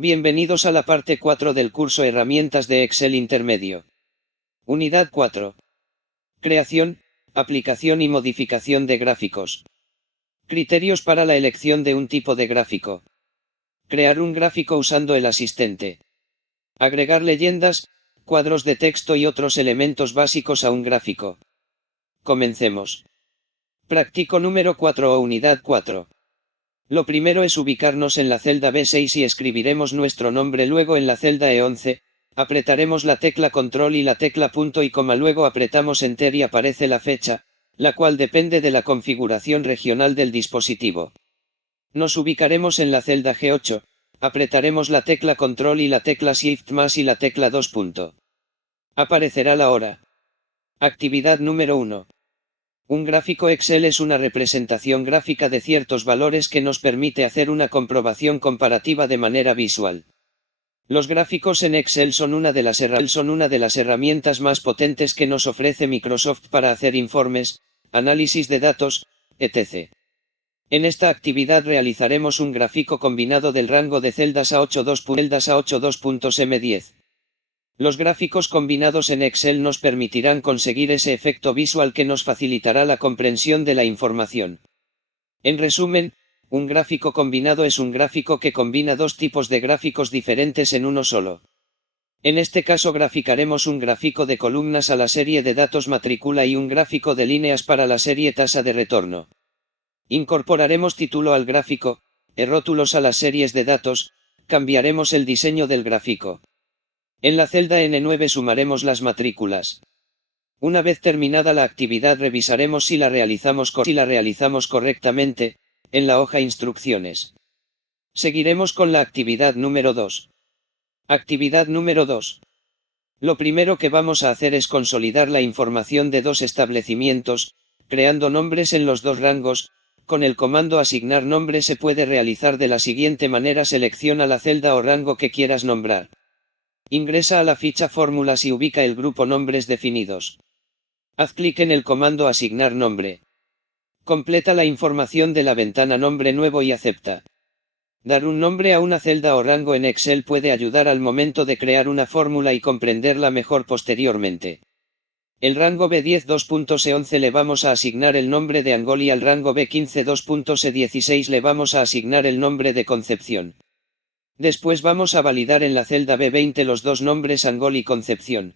Bienvenidos a la parte 4 del curso Herramientas de Excel Intermedio. Unidad 4. Creación, aplicación y modificación de gráficos. Criterios para la elección de un tipo de gráfico. Crear un gráfico usando el asistente. Agregar leyendas, cuadros de texto y otros elementos básicos a un gráfico. Comencemos. Práctico número 4 o unidad 4. Lo primero es ubicarnos en la celda B6 y escribiremos nuestro nombre, luego en la celda E11, apretaremos la tecla control y la tecla punto y coma, luego apretamos enter y aparece la fecha, la cual depende de la configuración regional del dispositivo. Nos ubicaremos en la celda G8, apretaremos la tecla control y la tecla shift más y la tecla 2 punto. Aparecerá la hora. Actividad número 1. Un gráfico Excel es una representación gráfica de ciertos valores que nos permite hacer una comprobación comparativa de manera visual. Los gráficos en Excel son una de las herramientas más potentes que nos ofrece Microsoft para hacer informes, análisis de datos, etc. En esta actividad realizaremos un gráfico combinado del rango de celdas A8 2.M10. Los gráficos combinados en Excel nos permitirán conseguir ese efecto visual que nos facilitará la comprensión de la información. En resumen, un gráfico combinado es un gráfico que combina dos tipos de gráficos diferentes en uno solo. En este caso graficaremos un gráfico de columnas a la serie de datos matrícula y un gráfico de líneas para la serie tasa de retorno. Incorporaremos título al gráfico, rótulos a las series de datos, cambiaremos el diseño del gráfico. En la celda N9 sumaremos las matrículas. Una vez terminada la actividad revisaremos si la realizamos correctamente, en la hoja Instrucciones. Seguiremos con la actividad número 2. Actividad número 2. Lo primero que vamos a hacer es consolidar la información de dos establecimientos, creando nombres en los dos rangos. Con el comando asignar nombre se puede realizar de la siguiente manera: selecciona la celda o rango que quieras nombrar. Ingresa a la ficha Fórmulas y ubica el grupo Nombres definidos. Haz clic en el comando Asignar nombre. Completa la información de la ventana Nombre nuevo y acepta. Dar un nombre a una celda o rango en Excel puede ayudar al momento de crear una fórmula y comprenderla mejor posteriormente. El rango B10 2.E11 le vamos a asignar el nombre de Angol y al rango B15 2.E16 le vamos a asignar el nombre de Concepción. Después vamos a validar en la celda B20 los dos nombres Angol y Concepción.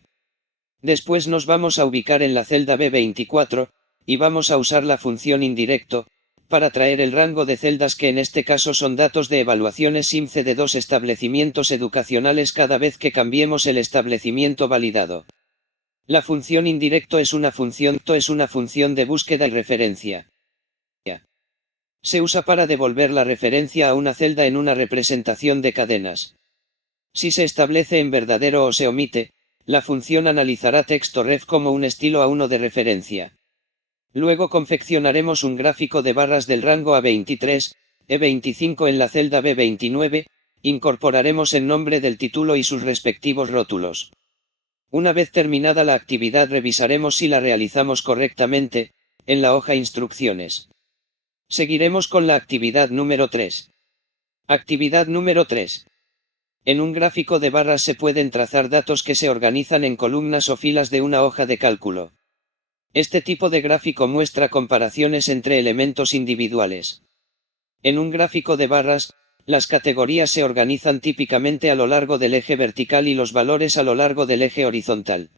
Después nos vamos a ubicar en la celda B24, y vamos a usar la función indirecto, para traer el rango de celdas que en este caso son datos de evaluaciones SIMCE de dos establecimientos educacionales cada vez que cambiemos el establecimiento validado. La función indirecto es una función de búsqueda y referencia. Se usa para devolver la referencia a una celda en una representación de cadenas. Si se establece en verdadero o se omite, la función analizará texto ref como un estilo A1 de referencia. Luego confeccionaremos un gráfico de barras del rango A23, E25 en la celda B29, incorporaremos el nombre del título y sus respectivos rótulos. Una vez terminada la actividad revisaremos si la realizamos correctamente, en la hoja Instrucciones. Seguiremos con la actividad número 3. Actividad número 3. En un gráfico de barras se pueden trazar datos que se organizan en columnas o filas de una hoja de cálculo. Este tipo de gráfico muestra comparaciones entre elementos individuales. En un gráfico de barras, las categorías se organizan típicamente a lo largo del eje vertical y los valores a lo largo del eje horizontal.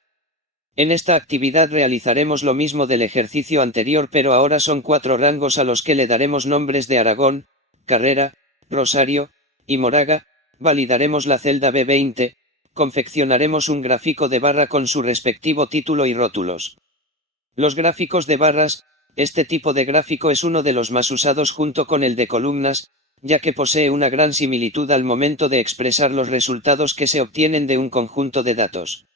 En esta actividad realizaremos lo mismo del ejercicio anterior, pero ahora son 4 rangos a los que le daremos nombres de Aragón, Carrera, Rosario y Moraga. Validaremos la celda B20, confeccionaremos un gráfico de barra con su respectivo título y rótulos. Los gráficos de barras, este tipo de gráfico es uno de los más usados junto con el de columnas, ya que posee una gran similitud al momento de expresar los resultados que se obtienen de un conjunto de datos.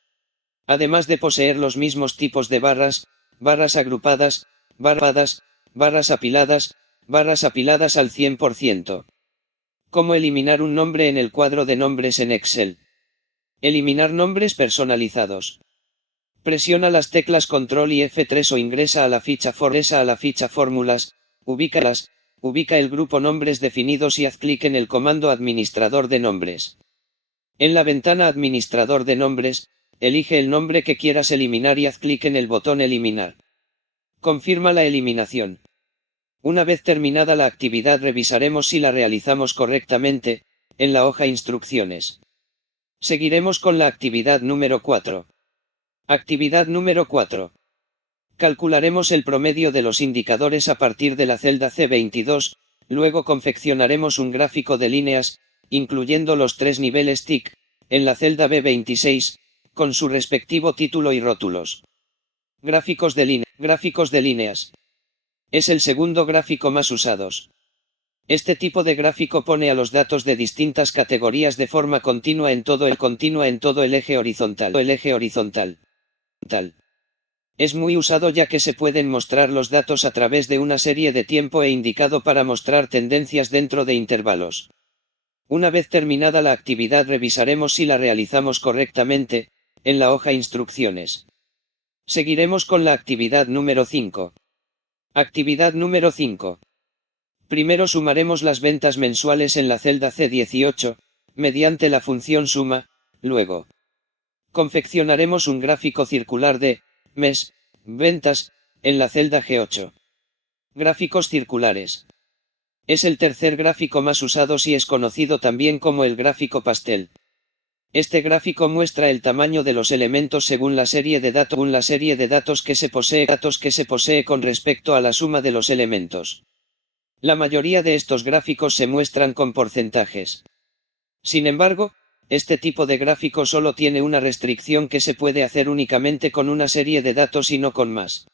Además de poseer los mismos tipos de barras, barras agrupadas, barras apiladas al 100%. ¿Cómo eliminar un nombre en el cuadro de nombres en Excel? Eliminar nombres personalizados. Presiona las teclas Control y F3 o ingresa a la ficha Fórmulas, ubícalas, ubica el grupo nombres definidos y haz clic en el comando administrador de nombres. En la ventana administrador de nombres, elige el nombre que quieras eliminar y haz clic en el botón eliminar. Confirma la eliminación. Una vez terminada la actividad revisaremos si la realizamos correctamente, en la hoja Instrucciones. Seguiremos con la actividad número 4. Actividad número 4. Calcularemos el promedio de los indicadores a partir de la celda C22, luego confeccionaremos un gráfico de líneas, incluyendo los 3 niveles TIC, en la celda B26, con su respectivo título y rótulos. Gráficos de líneas. Es el segundo gráfico más usados. Este tipo de gráfico pone a los datos de distintas categorías de forma continua en todo el eje horizontal. Es muy usado ya que se pueden mostrar los datos a través de una serie de tiempo e indicado para mostrar tendencias dentro de intervalos. Una vez terminada la actividad revisaremos si la realizamos correctamente, en la hoja Instrucciones. Seguiremos con la actividad número 5. Actividad número 5. Primero sumaremos las ventas mensuales en la celda C18, mediante la función suma, luego confeccionaremos un gráfico circular de mes, ventas, en la celda G8. Gráficos circulares. Es el tercer gráfico más usado y es conocido también como el gráfico pastel. Este gráfico muestra el tamaño de los elementos según la serie de datos que se posee con respecto a la suma de los elementos. La mayoría de estos gráficos se muestran con porcentajes. Sin embargo, este tipo de gráfico solo tiene una restricción que se puede hacer únicamente con una serie de datos y no con más.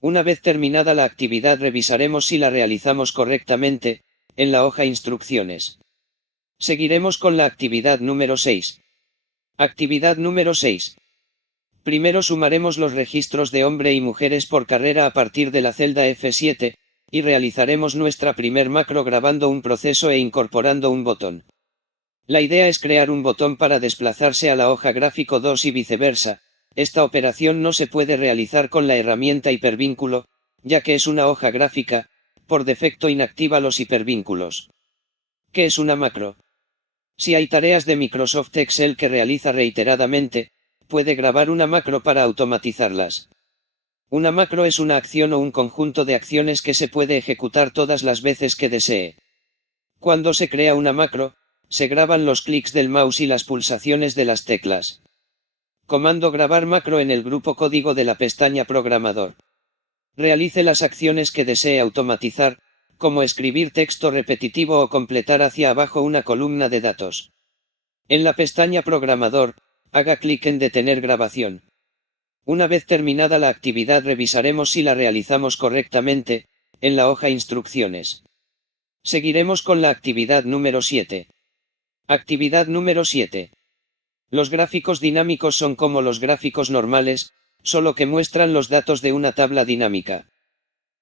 Una vez terminada la actividad revisaremos si la realizamos correctamente, en la hoja Instrucciones. Seguiremos con la actividad número 6. Actividad número 6. Primero sumaremos los registros de hombre y mujeres por carrera a partir de la celda F7, y realizaremos nuestra primer macro grabando un proceso e incorporando un botón. La idea es crear un botón para desplazarse a la hoja gráfico 2 y viceversa. Esta operación no se puede realizar con la herramienta hipervínculo, ya que es una hoja gráfica, por defecto inactiva los hipervínculos. ¿Qué es una macro? Si hay tareas de Microsoft Excel que realiza reiteradamente, puede grabar una macro para automatizarlas. Una macro es una acción o un conjunto de acciones que se puede ejecutar todas las veces que desee. Cuando se crea una macro, se graban los clics del mouse y las pulsaciones de las teclas. Comando grabar macro en el grupo código de la pestaña programador. Realice las acciones que desee automatizar, como escribir texto repetitivo o completar hacia abajo una columna de datos. En la pestaña programador, haga clic en detener grabación. Una vez terminada la actividad revisaremos si la realizamos correctamente, en la hoja Instrucciones. Seguiremos con la actividad número 7. Actividad número 7. Los gráficos dinámicos son como los gráficos normales, solo que muestran los datos de una tabla dinámica.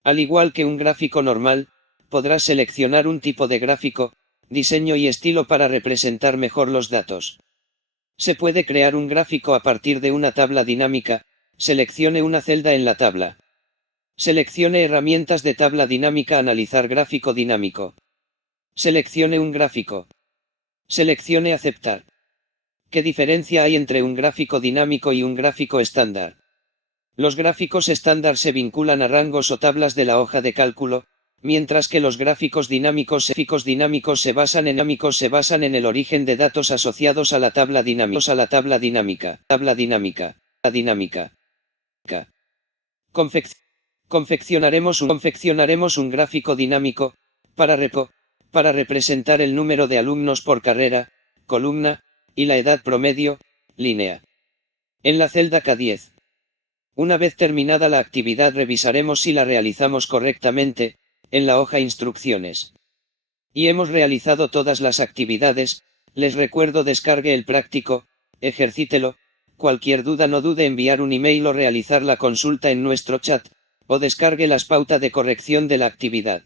Al igual que un gráfico normal, podrás seleccionar un tipo de gráfico, diseño y estilo para representar mejor los datos. Se puede crear un gráfico a partir de una tabla dinámica. Seleccione una celda en la tabla. Seleccione herramientas de tabla dinámica. Analizar gráfico dinámico. Seleccione un gráfico. Seleccione aceptar. ¿Qué diferencia hay entre un gráfico dinámico y un gráfico estándar? Los gráficos estándar se vinculan a rangos o tablas de la hoja de cálculo, mientras que los gráficos dinámicos se basan en el origen de datos asociados a la tabla dinámica. Confeccionaremos un gráfico dinámico, para representar el número de alumnos por carrera, columna, y la edad promedio, línea. En la celda K10. Una vez terminada la actividad revisaremos si la realizamos correctamente, en la hoja Instrucciones. Y hemos realizado todas las actividades. Les recuerdo descargue el práctico, ejercítelo. Cualquier duda no dude en enviar un email o realizar la consulta en nuestro chat, o descargue las pautas de corrección de la actividad.